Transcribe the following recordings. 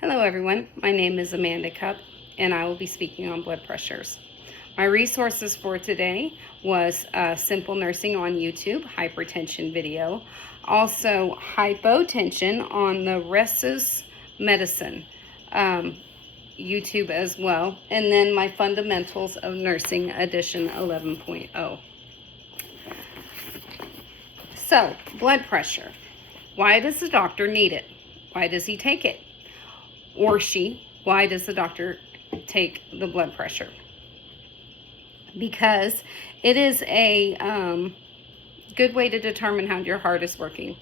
Hello everyone, my name is Amanda Cup and I will be speaking on blood pressures. My resources for today was Simple Nursing on YouTube, hypertension video, also hypotension on the Rhesus Medicine YouTube as well, and then my Fundamentals of Nursing edition 11.0. So, blood pressure. Why does the doctor need it? Why does he take it? Or she, why does the doctor take the blood pressure? Because it is a good way to determine how your heart is working.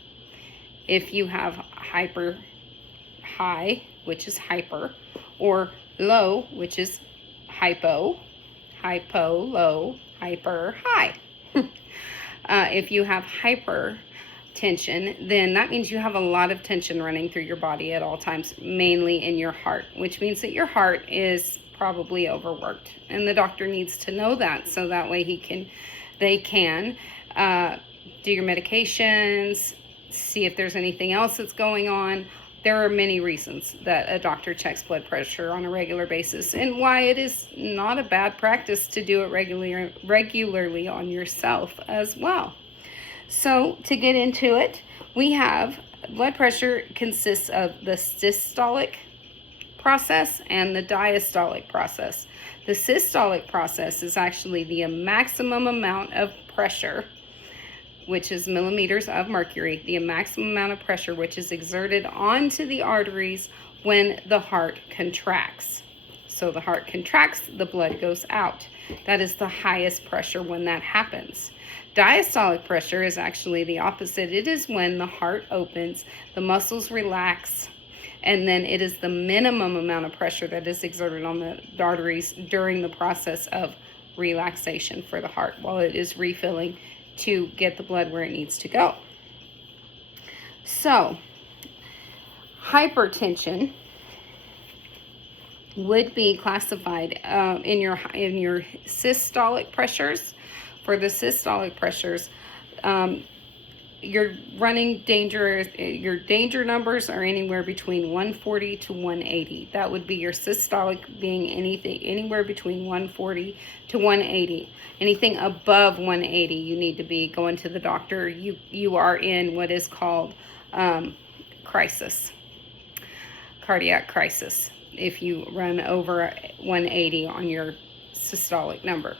If you have high, which is hyper, or low, which is hypo, low, hyper, high. If you have hypertension, then that means you have a lot of tension running through your body at all times, mainly in your heart, which means that your heart is probably overworked, and the doctor needs to know that, so that way they can do your medications, see if there's anything else that's going on. There are many reasons that a doctor checks blood pressure on a regular basis, and why it is not a bad practice to do it regularly on yourself as well. So to get into it, we have blood pressure consists of the systolic process and the diastolic process. The systolic process is actually the maximum amount of pressure, which is millimeters of mercury, the maximum amount of pressure which is exerted onto the arteries when the heart contracts. So the heart contracts, the blood goes out. That is the highest pressure when that happens. Diastolic pressure is actually the opposite. It is when the heart opens, the muscles relax, and then it is the minimum amount of pressure that is exerted on the arteries during the process of relaxation for the heart while it is refilling to get the blood where it needs to go. So, hypertension would be classified in your systolic pressures. For the systolic pressures, your danger numbers are anywhere between 140 to 180. That would be your systolic being anywhere between 140 to 180. Anything above 180, you need to be going to the doctor. You are in what is called cardiac crisis, if you run over 180 on your systolic number.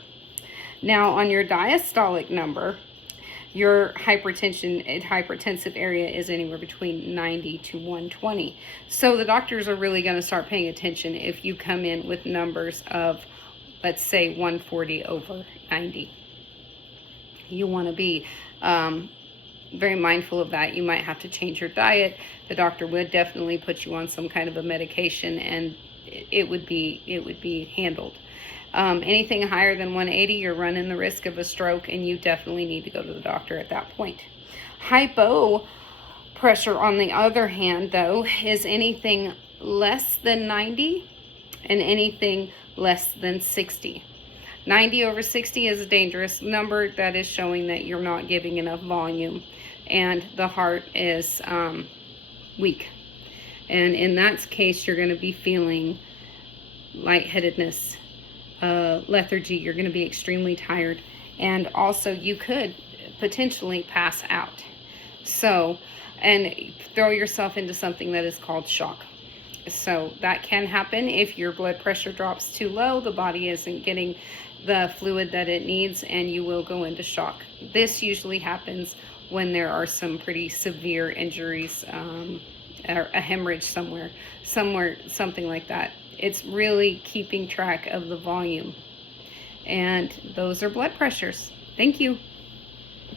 Now on your diastolic number, your hypertensive area is anywhere between 90 to 120. So the doctors are really going to start paying attention if you come in with numbers of, let's say, 140 over 90. You want to be very mindful of that. You might have to change your diet. The doctor would definitely put you on some kind of a medication, and it would be handled. Anything higher than 180, you're running the risk of a stroke, and you definitely need to go to the doctor at that point. Hypo pressure, on the other hand, though, is anything less than 90 and anything less than 60. 90 over 60 is a dangerous number. That is showing that you're not giving enough volume and the heart is weak. And in that case, you're going to be feeling lightheadedness, lethargy. You're going to be extremely tired, and also you could potentially pass out. So, and throw yourself into something that is called shock. So that can happen if your blood pressure drops too low, the body isn't getting the fluid that it needs, and you will go into shock. This usually happens when there are some pretty severe injuries, or a hemorrhage somewhere, something like that. It's really keeping track of the volume. And those are blood pressures. Thank you.